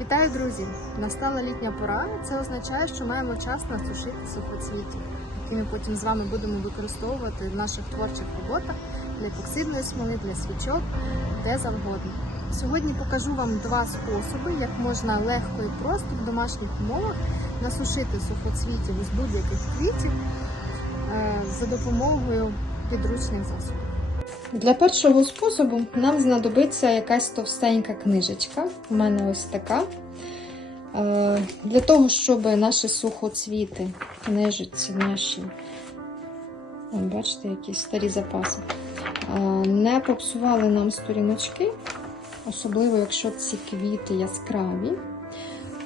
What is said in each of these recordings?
Вітаю, друзі! Настала літня пора. Це означає, що маємо час насушити сухоцвіті, які ми потім з вами будемо використовувати в наших творчих роботах для епоксидної смоли, для свічок, де завгодно. Сьогодні покажу вам два способи, як можна легко і просто в домашніх умовах насушити сухоцвітів з будь-яких квітів е, за допомогою підручних засобів. Для першого способу нам знадобиться якась товстенька книжечка. У мене ось така. Е, Для того, щоб наші сухоцвіти, книжиці наші, бачите, які старі запаси, е, не попсували нам сторіночки, особливо якщо ці квіти яскраві.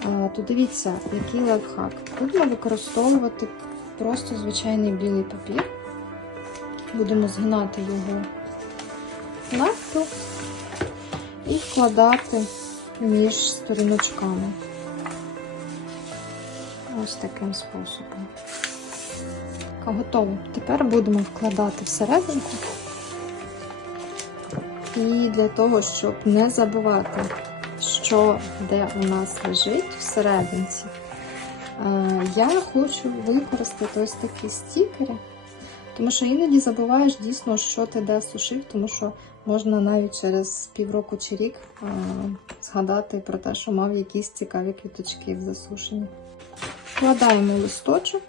Е, То дивіться, який лайфхак. Будемо використовувати просто звичайний білий папір. Будемо згинати його навпіл і вкладати між сторіночками. Ось таким способом. Готово. Тепер будемо вкладати всерединку. І для того, щоб не забувати, що де у нас лежить всерединці, е, я хочу використати ось такі стікери. Тому що іноді забуваєш дійсно, що ти де сушив, тому що можна навіть через півроку чи рік а, згадати про те, що мав якісь цікаві квіточки в засушенні. Вкладаємо листочок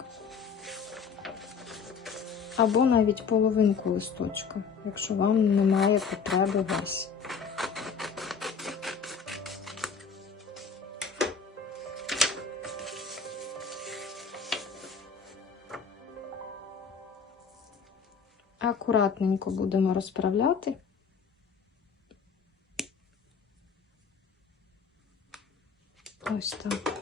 або навіть половинку листочка, якщо вам немає потреби весь. Акуратненько будемо розправляти. Ось так.